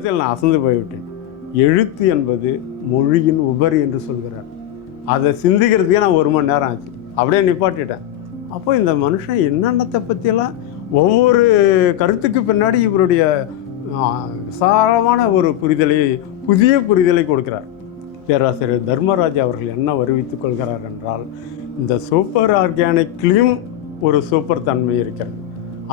இடத்தில் நான் அசந்து போய்விட்டேன். எழுத்து என்பது மொழியின் உபரி என்று சொல்கிறார். அதை சிந்திக்கிறதுக்கே நான் 1 மணி நேரம் ஆச்சு. அப்படியே நிப்பாட்டிட்டேன். அப்போ இந்த மனுஷன் என்னென்னத்தை பற்றியெல்லாம் ஒவ்வொரு கருத்துக்கு பின்னாடி இவருடைய விசாலமான ஒரு புரிதலை, புதிய புரிதலை கொடுக்கிறார். பேராசிரியர் தர்மராஜ் அவர்கள் என்ன வருவித்துக் கொள்கிறார் என்றால், இந்த சூப்பர் ஆர்கானிக்லேயும் ஒரு சூப்பர் தன்மை இருக்கிறது.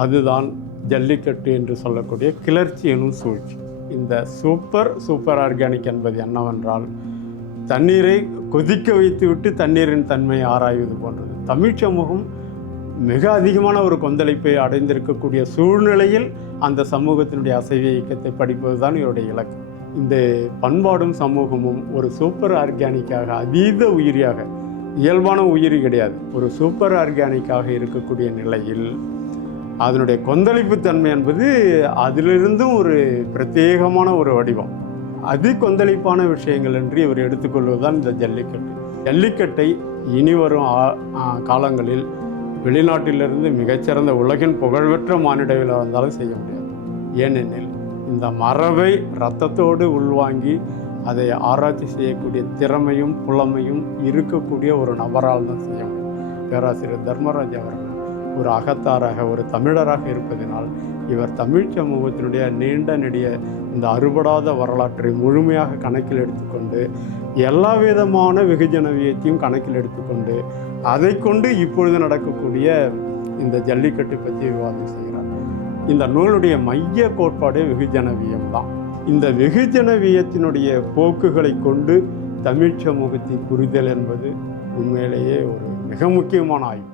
அதுதான் ஜல்லிக்கட்டு என்று சொல்லக்கூடிய கிளர்ச்சி எனும் சூழ்ச்சி. இந்த சூப்பர் ஆர்கானிக் என்பது என்னவென்றால், தண்ணீரை கொதிக்க வைத்துவிட்டு தண்ணீரின் தன்மையை ஆராய்வது போன்றது. தமிழ் சமூகம் மிக அதிகமான ஒரு கொந்தளிப்பை அடைந்திருக்கக்கூடிய சூழ்நிலையில் அந்த சமூகத்தினுடைய அசைவ இயக்கத்தை படிப்பது தான் இவருடைய இலக்கு. இந்த பண்பாடும் சமூகமும் ஒரு சூப்பர் ஆர்கானிக்காக, அதீத உயிரியாக, இயல்பான உயிரி கிடையாது, ஒரு சூப்பர் ஆர்கானிக்காக இருக்கக்கூடிய நிலையில் அதனுடைய கொந்தளிப்பு தன்மை என்பது அதிலிருந்தும் ஒரு பிரத்யேகமான ஒரு வடிவம். அதி கொந்தளிப்பான விஷயங்கள் என்று இவர் எடுத்துக்கொள்வதுதான் இந்த ஜல்லிக்கட்டு. ஜல்லிக்கட்டை இனி வரும் காலங்களில் வெளிநாட்டிலிருந்து மிகச்சிறந்த உலகின் புகழ்பெற்ற மானிடவில் வந்தாலும் செய்ய முடியாது. ஏனெனில் இந்த மரபை இரத்தத்தோடு உள்வாங்கி அதை ஆராய்ச்சி செய்யக்கூடிய திறமையும் புலமையும் இருக்கக்கூடிய ஒரு நபரால் தான் செய்ய முடியும். பேராசிரியர் தர்மராஜ் அவர்கள் ஒரு அகத்தாராக, ஒரு தமிழராக இருப்பதனால் இவர் தமிழ் சமூகத்தினுடைய நீண்ட நெடிய இந்த அறுபடாத வரலாற்றை முழுமையாக கணக்கில் எடுத்துக்கொண்டு, எல்லா விதமான வெகுஜனவியத்தையும் கணக்கில் எடுத்துக்கொண்டு, அதை கொண்டு இப்பொழுது நடக்கக்கூடிய இந்த ஜல்லிக்கட்டு பற்றி விவாதம் செய்கிறார். இந்த நூலுடைய மைய கோட்பாடே வெகுஜனவியம் தான். இந்த வெகுஜனவியத்தினுடைய போக்குகளை கொண்டு தமிழ் சமூகத்தின் புரிதல் என்பது உண்மையிலேயே ஒரு மிக முக்கியமான ஆய்வு.